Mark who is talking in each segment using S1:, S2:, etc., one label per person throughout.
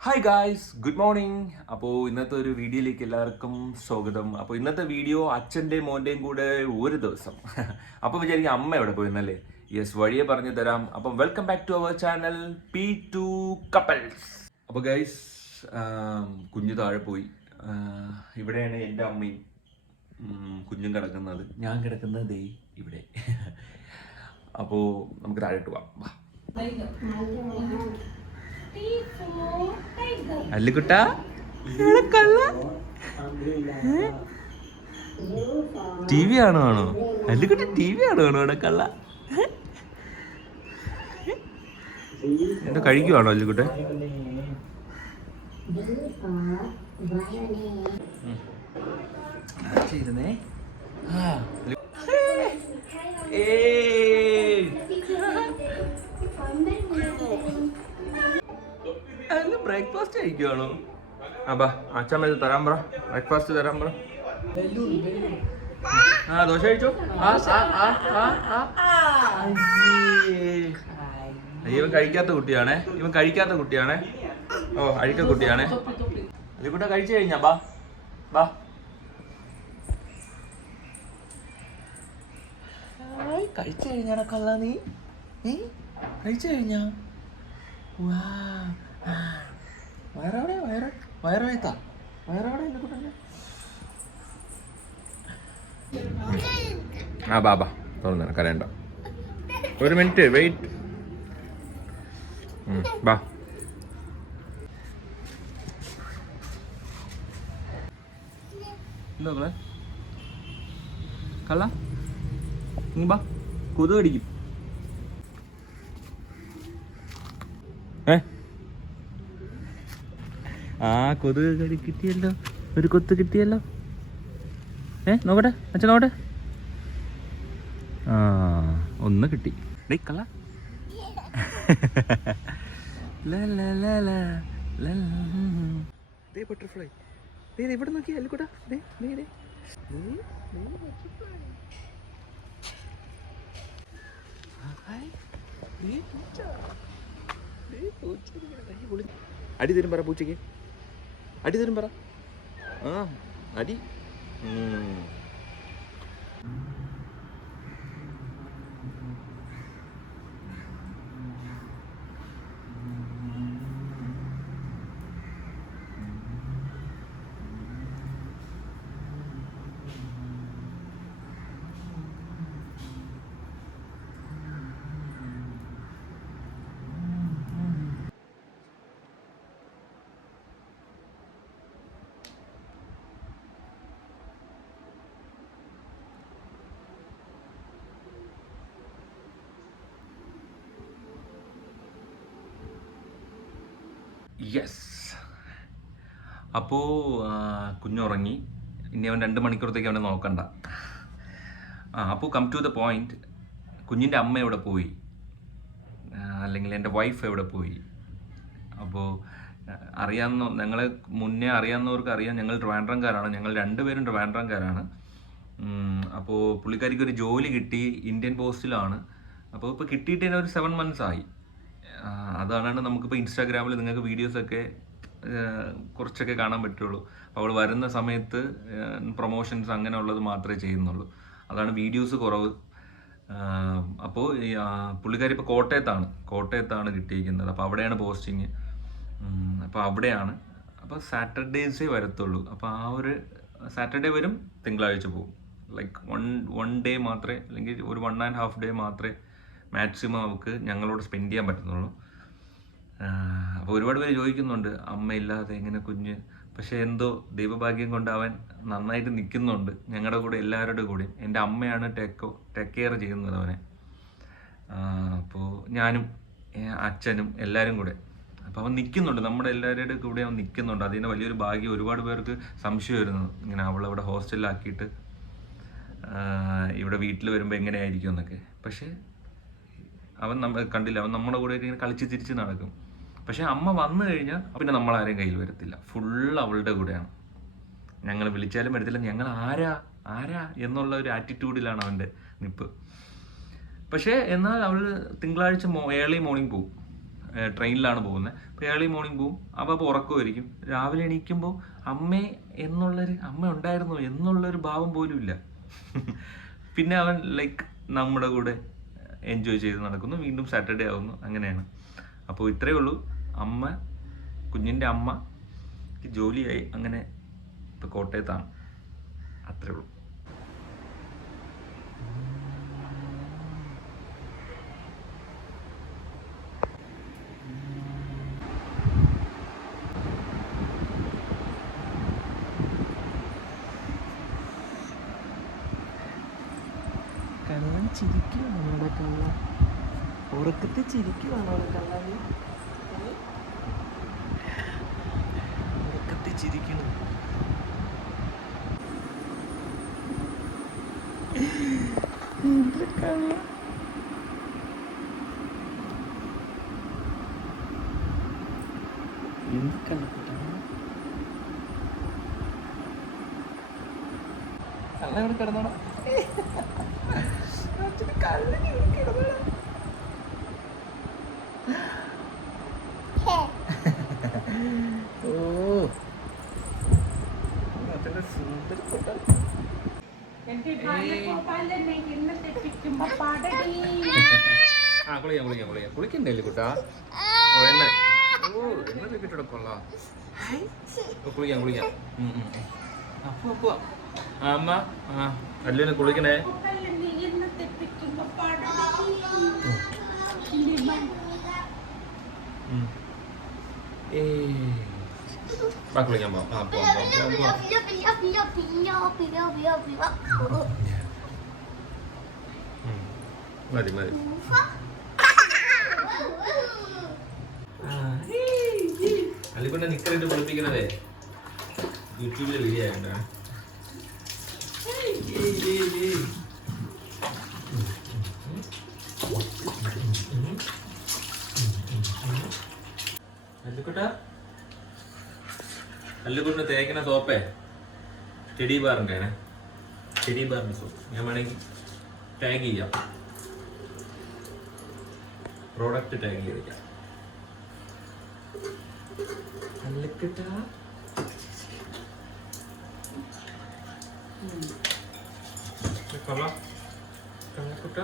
S1: Hi guys good morning അപ്പോൾ ഇന്നത്തെ ഒരു വീഡിയോയിലേക്ക് എല്ലാവർക്കും സ്വാഗതം. അപ്പോൾ ഇന്നത്തെ വീഡിയോ അച്ഛന്റെയും മോന്റെയും കൂടെ ഒരു ദിവസം. അപ്പോൾ വിചാരിക്കും അമ്മ എവിടെ പോയിരുന്നല്ലേ യെസ് വഴിയെ പറഞ്ഞു തരാം. അപ്പം welcome back to our channel P two couples അപ്പോൾ ഗൈസ് കുഞ്ഞു താഴെ പോയി. ഇവിടെയാണ് എന്റെ അമ്മയും കുഞ്ഞും കിടക്കുന്നത്. ഞാൻ കിടക്കുന്നത് ദേ ഇവിടെ. അപ്പോൾ നമുക്ക് താഴെ പോവാം. അല്ലിക്കുട്ട ടി വി ആണോ ആണോ അല്ലിക്കുട്ടി ടി വി ആണോ ആണോ അവിടെ കള്ള? എന്റെ കഴിക്കുവാണോ അല്ലിക്കുട്ടെ ചെയ്തേ ബ്രേക്ക്ഫാസ്റ്റ് കഴിക്കുവാണോ? അപ്പാ അച്ഛൻ ഇത് തരാൻ പറ. ബ്രേക്ക്ഫാസ്റ്റ് തരാൻ പറ. ആ ദോശ കഴിച്ചോ? ആ ആ ആ ആ ഇവൻ കഴിക്കാത്ത കുട്ടിയാണേ. ഇവൻ കഴിക്കാത്ത കുട്ടിയാണേ. ഓ അഴിക്ക കുട്ടിയാണേ. അല്ലിക്കുട്ട കഴിച്ചു കഴിഞ്ഞാ ബാ. ബാ. കഴിച്ചു കഴിഞ്ഞാടാ കള്ള നീ. നീ കഴിച്ചു കഴിഞ്ഞാ? വാ. ആ. വയറോടെ വയറ വയറവേത്താ വയറവിടെ എന്റെ കുട്ടന്റെ ആ ബാ ബാ. തുറന്നു കരയണ്ട. ഒരു മിനിറ്റ് വെയിറ്റ്. ബാ. എന്താ കള്ള. നീ ബാ. കൊതു കടിക്കും. ആ കൊതുക് കടി കിട്ടിയല്ലോ. ഒരു കൊത്ത് കിട്ടിയല്ലോ. ഏ നോക്കട്ടെ. അച്ഛൻ നോക്കട്ടെ. ആ ഒന്ന് കിട്ടി. ഡേ കള്ള. ബട്ടർഫ്ലൈ ഇവിടെ നോക്കി അല്ലിക്കൂട്ടാ അടി തരും പറ പൂച്ചയ്ക്ക് അടി തരും പറ. ആ അടി. യെസ് അപ്പോൾ കുഞ്ഞുറങ്ങി. ഇനി അവൻ രണ്ട് മണിക്കൂറത്തേക്ക് അവനെ നോക്കണ്ട. ആ അപ്പോൾ കം ടു ദ പോയിന്റ് കുഞ്ഞിന്റെ അമ്മ എവിടെ പോയി? അല്ലെങ്കിൽ എന്റെ വൈഫ് എവിടെ പോയി? അപ്പോൾ അറിയാവുന്ന ഞങ്ങളെ മുന്നേ അറിയാവുന്നവർക്ക് അറിയാം ഞങ്ങൾ ട്രിവാൻഡ്രംകാരാണ്. ഞങ്ങൾ രണ്ടുപേരും ട്രിവാൻഡ്രംകാരാണ്. അപ്പോൾ പുള്ളിക്കാരിക്ക് ഒരു ജോലി കിട്ടി ഇന്ത്യൻ പോസ്റ്റിലാണ്. അപ്പോൾ ഇപ്പോൾ കിട്ടിയിട്ട് തന്നെ ഒരു സെവൻ മന്ത്സ് ആയി. അതാണ് നമുക്കിപ്പോൾ ഇൻസ്റ്റാഗ്രാമിൽ നിങ്ങൾക്ക് വീഡിയോസൊക്കെ കുറച്ചൊക്കെ കാണാൻ പറ്റുള്ളൂ. അവൾ വരുന്ന സമയത്ത് പ്രൊമോഷൻസ് അങ്ങനെയുള്ളത് മാത്രമേ ചെയ്യുന്നുള്ളൂ. അതാണ് വീഡിയോസ് കുറവ്. അപ്പോൾ പുള്ളിക്കാരി ഇപ്പോൾ കോട്ടയത്താണ്. കോട്ടയത്താണ് കിട്ടിയിരിക്കുന്നത്. അപ്പോൾ അവിടെയാണ് പോസ്റ്റിങ് അപ്പോൾ അവിടെയാണ്. അപ്പോൾ സാറ്റർഡേസേ വരത്തുള്ളൂ. അപ്പോൾ ആ ഒരു സാറ്റർഡേ വരും തിങ്കളാഴ്ച പോകും. ലൈക്ക് വൺ വൺ ഡേ മാത്രമേ അല്ലെങ്കിൽ ഒരു വൺ ആൻഡ് ഹാഫ് ഡേ മാത്രമേ മാക്സിമം അവൾക്ക് ഞങ്ങളോട് സ്പെൻഡ് ചെയ്യാൻ പറ്റുന്നുള്ളൂ. അപ്പോൾ ഒരുപാട് പേര് ചോദിക്കുന്നുണ്ട് അമ്മയില്ലാതെ എങ്ങനെ കുഞ്ഞ്? പക്ഷേ എന്തോ ദൈവഭാഗ്യം കൊണ്ട് അവൻ നന്നായിട്ട് നിൽക്കുന്നുണ്ട് ഞങ്ങളുടെ കൂടെ എല്ലാവരുടെ കൂടെയും. എന്റെ അമ്മയാണ് ടേക്ക് ടേക്ക് കെയർ ചെയ്യുന്നത് അവനെ. അപ്പോൾ ഞാനും അച്ഛനും എല്ലാവരും കൂടെ. അപ്പോൾ അവൻ നിൽക്കുന്നുണ്ട് നമ്മുടെ എല്ലാവരുടെ കൂടെ അവൻ നിൽക്കുന്നുണ്ട്. അതിന് വലിയൊരു ഭാഗ്യം ഒരുപാട് പേർക്ക് സംശയമായിരുന്നു ഇങ്ങനെ അവളവിടെ ഹോസ്റ്റലിലാക്കിയിട്ട് ഇവിടെ വീട്ടിൽ വരുമ്പോൾ എങ്ങനെയായിരിക്കും എന്നൊക്കെ. പക്ഷേ അവൻ നമ്മൾ കണ്ടില്ല. അവൻ നമ്മുടെ കൂടെ ഇങ്ങനെ കളിച്ച് തിരിച്ച് നടക്കും. പക്ഷെ അമ്മ വന്നു കഴിഞ്ഞാൽ പിന്നെ നമ്മളാരെയും കയ്യിൽ വരത്തില്ല. ഫുൾ അവളുടെ കൂടെയാണ്. ഞങ്ങൾ വിളിച്ചാലും വരത്തില്ല. ഞങ്ങൾ ആരാ? ആരാ? എന്നുള്ള ഒരു ആറ്റിറ്റ്യൂഡിലാണ് അവന്റെ നിപ്പ്. പക്ഷേ എന്നാൽ അവൾ തിങ്കളാഴ്ച മോ ഏർലി മോർണിംഗ് പോവും. ട്രെയിനിലാണ് പോകുന്നത് അപ്പോൾ ഏർലി മോർണിംഗ് പോവും. അപ്പോൾ അപ്പോൾ ഉറക്കമായിരിക്കും. രാവിലെ എണീക്കുമ്പോൾ അമ്മേ എന്നുള്ളൊരു അമ്മ ഉണ്ടായിരുന്നു എന്നുള്ളൊരു ഭാവം പോലും ഇല്ല. പിന്നെ അവൻ ലൈക്ക് നമ്മുടെ കൂടെ എൻജോയ് ചെയ്ത് നടക്കുന്നു. വീണ്ടും സാറ്റർഡേ ആവുന്നു. അങ്ങനെയാണ്. അപ്പോൾ ഇത്രയേ ഉള്ളൂ. അമ്മ കുഞ്ഞിന്റെ അമ്മ ജോലിയായി. അങ്ങനെ ഇപ്പോൾ കോട്ടയത്താണ്. അത്രേ ഉള്ളൂ.
S2: ചിരിക്കുവാണോടെ കള്ള ഉറക്കത്തെ ചിരിക്കുവാണോടെ കള്ളൻ ഉറക്കത്തെ ചിരിക്കണം കള്ള എന്ത് കള്ളക്കുട്ടാ കള്ള ഇവിടെ കിടന്നോടാ ഓ അതിന്റെ സുന്ദരി
S3: പാടടി
S1: ആ കുളിക്കാം കുളിക്കാം കുളിക്കാം. കുളിക്കണ്ടല്ലേ കുട്ടാ? ഓ എണ്ണ. ഓ എണ്ണ തേക്കിട്ട് കൊള്ളാം കുളിക്കാം കുളിക്കാം. അപ്പോ അപ്പോ ആ അമ്മ ആ അല്ലേനെ കുളിക്കണേ. ഉം. ഏയ്. വാ കുളിക്കാൻ പോവാം. മതി മതി അല്ലിപ്പന്നെ നിക്കറിട്ട് കുളിപ്പിക്കണതേ യൂട്യൂബിലെ വീഡിയോ ആയതുകൊണ്ടാണ് അല്ലിക്കുട്ട അല്ലിക്കുട്ടിന് തേക്കുന്ന സോപ്പേ? ടെഡി ബാറിന്റെ ആണ്. ടെഡി ബാറിന്റെ സോപ്പ്. ഞാൻ വേണമെങ്കിൽ ടാഗ് ചെയ്യാം. പ്രോഡക്റ്റ് ടാഗ് ചെയ്തിരിക്കാം അല്ലിക്കുട്ട. കൊള്ളാം. കള്ളക്കുട്ട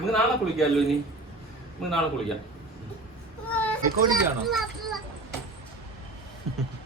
S1: നമുക്ക് നാളെ കുളിക്കാമല്ലോ ഇനി? നമുക്ക് നാളെ കുളിക്കാം. റെക്കോർഡിംഗ് ആണോ?